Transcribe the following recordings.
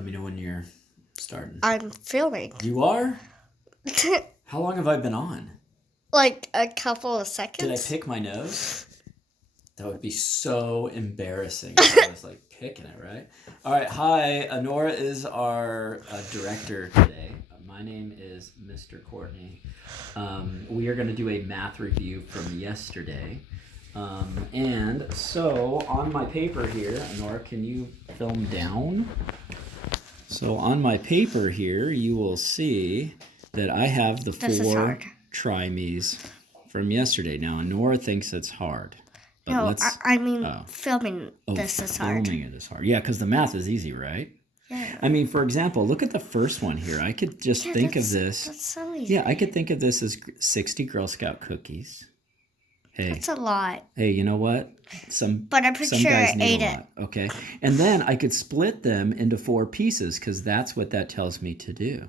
Let me know when you're starting. I'm filming. You are? How long have I been on? Like a couple of seconds. Did I pick my nose? That would be so embarrassing if I was like picking it, right? All right. Hi, Nora is our director today. My name is Mr. Courtney. We are going to do a math review from yesterday. And so on my paper here, Nora, can you film down? So on my paper here, you will see that I have the four trimies from yesterday. Now, Nora thinks it's hard. But no, I mean filming this is hard. Filming it is hard. Yeah, because the math is easy, right? Yeah. I mean, for example, look at the first one here. I could just think of this. That's so easy. Yeah, I could think of this as 60 Girl Scout cookies. Hey. That's a lot. Hey, you know what? But I'm pretty sure I ate it. Okay. And then I could split them into 4 pieces because that's what that tells me to do.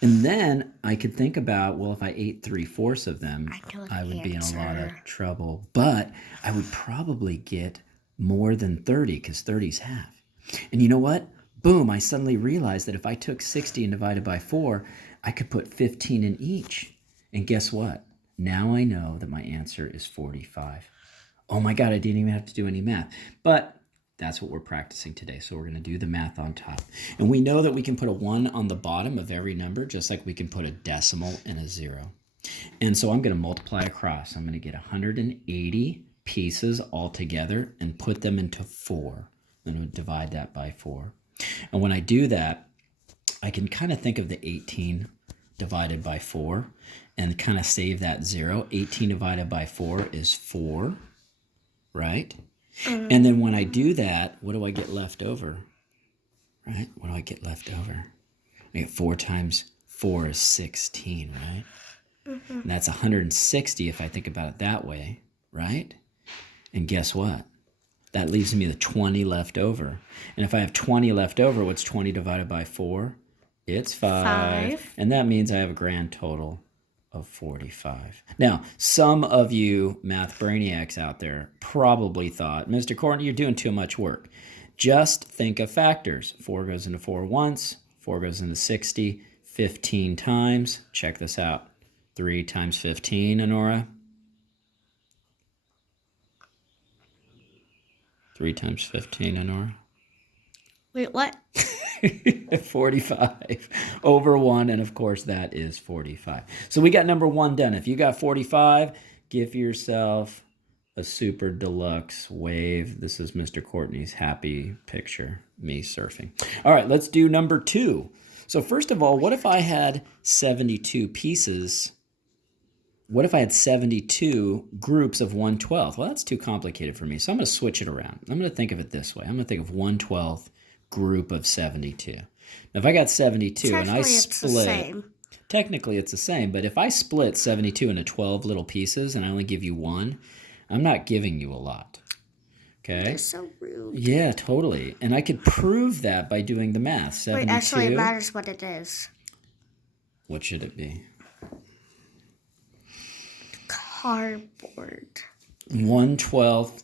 And then I could think about, well, if I ate 3/4 of them, I would be in a lot of trouble. But I would probably get more than 30 because 30 is half. And you know what? Boom, I suddenly realized that if I took 60 and divided by 4, I could put 15 in each. And guess what? Now I know that my answer is 45. Oh my God, I didn't even have to do any math. But that's what we're practicing today. So we're going to do the math on top. And we know that we can put a 1 on the bottom of every number, just like we can put a decimal and a 0. And so I'm going to multiply across. I'm going to get 180 pieces all together and put them into 4. I'm going to divide that by 4. And when I do that, I can kind of think of the 18 divided by 4 and kind of save that 0. 18 divided by 4 is 4, right? And then when I do that, what do I get left over? Right? What do I get left over? I get 4 times 4 is 16, right? And that's 160 if I think about it that way, right? And guess what? That leaves me the 20 left over. And if I have 20 left over, what's 20 divided by 4? It's 5. And that means I have a grand total of 45. Now, some of you math brainiacs out there probably thought, Mr. Courtney, you're doing too much work. Just think of factors. 4 goes into 4 once, 4 goes into 60, 15 times. Check this out. 3 times 15, Honora. 3 times 15, Honora. Wait, what? 45 over 1, and of course that is 45. So we got number 1 done. If you got 45, give yourself a super deluxe wave. This is Mr. Courtney's happy picture, me surfing. All right, let's do number 2. So first of all, what if I had 72 pieces? What if I had 72 groups of 1/12? Well, that's too complicated for me, so I'm going to switch it around. I'm going to think of it this way. I'm going to think of 1/12 group of 72. Now, if I got 72 and I split, technically it's the same, but if I split 72 into 12 little pieces and I only give you 1, I'm not giving you a lot. Okay? That's so rude. Yeah, totally. And I could prove that by doing the math. 72. Wait, actually, it matters what it is. What should it be? Cardboard. 1/12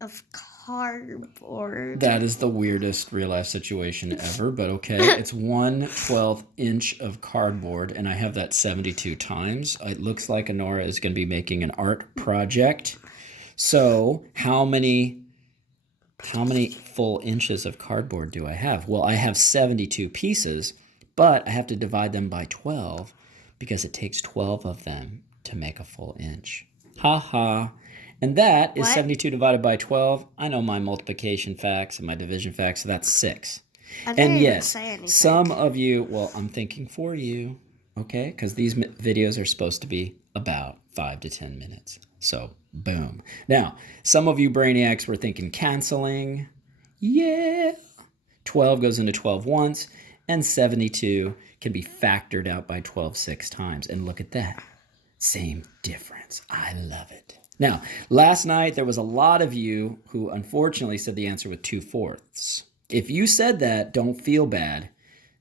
of cardboard. That is the weirdest real life situation ever, but okay. It's 1/12 inch of cardboard, and I have that 72 times. It looks like Honora is going to be making an art project. So how many full inches of cardboard do I have? Well, I have 72 pieces, but I have to divide them by 12 because it takes 12 of them to make a full inch. Ha ha. And that is 72 divided by 12. I know my multiplication facts and my division facts, so that's 6. And yes, some of you, well, I'm thinking for you, okay? Because these videos are supposed to be about 5 to 10 minutes. So, boom. Now, some of you brainiacs were thinking canceling. Yeah. 12 goes into 12 once, and 72 can be factored out by 12 6 times. And look at that. Same difference. I love it. Now, last night, there was a lot of you who unfortunately said the answer with 2/4. If you said that, don't feel bad.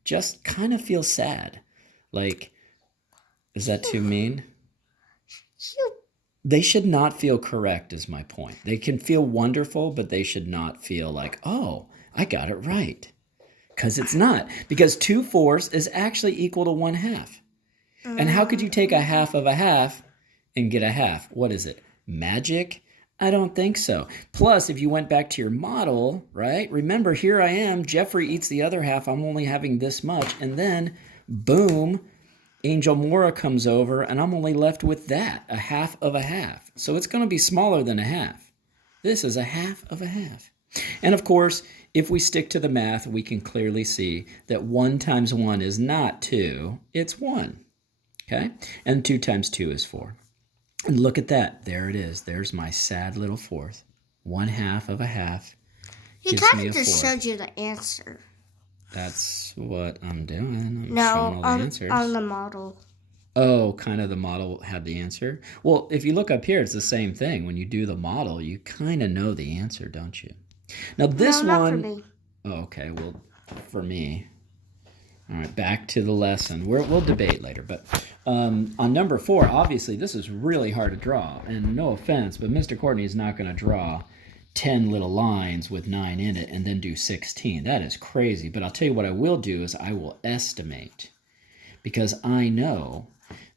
Just kind of feel sad. Like, is that too mean? They should not feel correct is my point. They can feel wonderful, but they should not feel like, oh, I got it right. Because it's not. Because 2/4 is actually equal to 1/2. And how could you take a half of a half and get a half? What is it? Magic? I don't think so. Plus, if you went back to your model, right? Remember, here I am. Jeffrey eats the other half. I'm only having this much. And then, boom, Angel Mora comes over, and I'm only left with that, a half of a half. So it's going to be smaller than a half. This is a half of a half. And of course, if we stick to the math, we can clearly see that 1 times 1 is not 2, it's 1. Okay? And 2 times 2 is 4. And look at that. There it is. There's my sad little fourth. 1/2 of a half. He kind of just showed you the answer. That's what I'm doing. I'm no, showing all the answers. On the model. Oh, kind of the model had the answer? Well, if you look up here, it's the same thing. When you do the model, you kind of know the answer, don't you? Now this no, not one... for me. Oh, okay, well, for me... All right, back to the lesson. We'll debate later, but on number 4, obviously, this is really hard to draw. And no offense, but Mr. Courtney is not going to draw 10 little lines with 9 in it and then do 16. That is crazy. But I'll tell you what I will do is I will estimate, because I know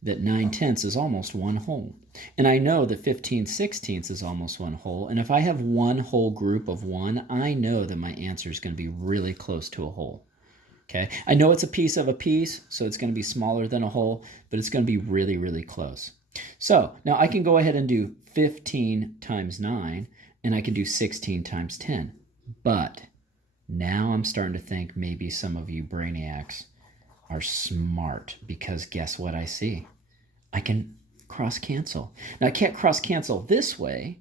that 9/10 is almost 1 whole. And I know that 15/16 is almost 1 whole. And if I have one whole group of 1, I know that my answer is going to be really close to a whole. Okay, I know it's a piece of a piece, so it's going to be smaller than a whole, but it's going to be really, really close. So now I can go ahead and do 15 times 9, and I can do 16 times 10. But now I'm starting to think maybe some of you brainiacs are smart, because guess what I see? I can cross cancel. Now I can't cross cancel this way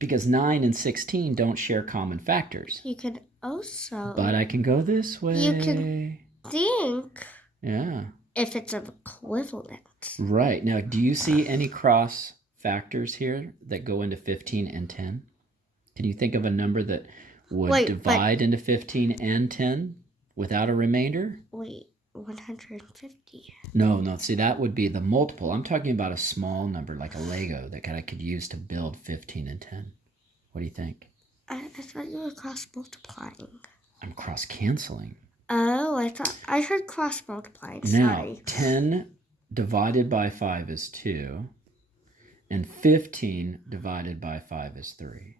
because 9 and 16 don't share common factors. You can also... But I can go this way. You can think... Yeah. If it's an equivalent. Right. Now, do you see any cross factors here that go into 15 and 10? Can you think of a number that would divide into 15 and 10 without a remainder? Wait, 150. No. See, that would be the multiple. I'm talking about a small number like a Lego that I could use to build 15 and 10. What do you think? I thought you were cross multiplying. I'm cross canceling. Oh, I heard cross multiplying. Now, Sorry. 10 divided by 5 is 2, and 15 divided by 5 is 3.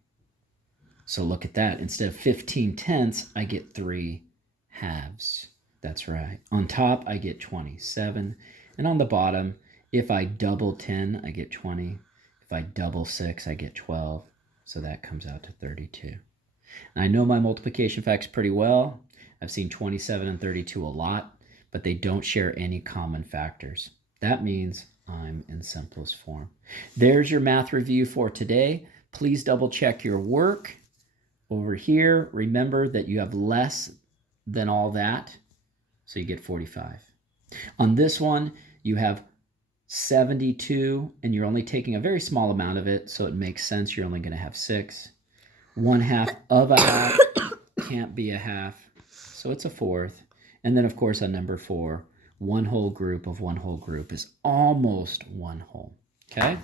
So look at that. Instead of 15/10, I get 3 halves. That's right. On top, I get 27. And on the bottom, if I double 10, I get 20. If I double 6, I get 12. So that comes out to 32. And I know my multiplication facts pretty well. I've seen 27 and 32 a lot, but they don't share any common factors. That means I'm in simplest form. There's your math review for today. Please double check your work. Over here, remember that you have less than all that, so you get 45. On this one, you have 72, and you're only taking a very small amount of it, so it makes sense you're only going to have 6. 1/2 of a half can't be a half, so it's a 4th. And then, of course, on number 4, 1 whole group of 1 whole group is almost 1 whole. Okay?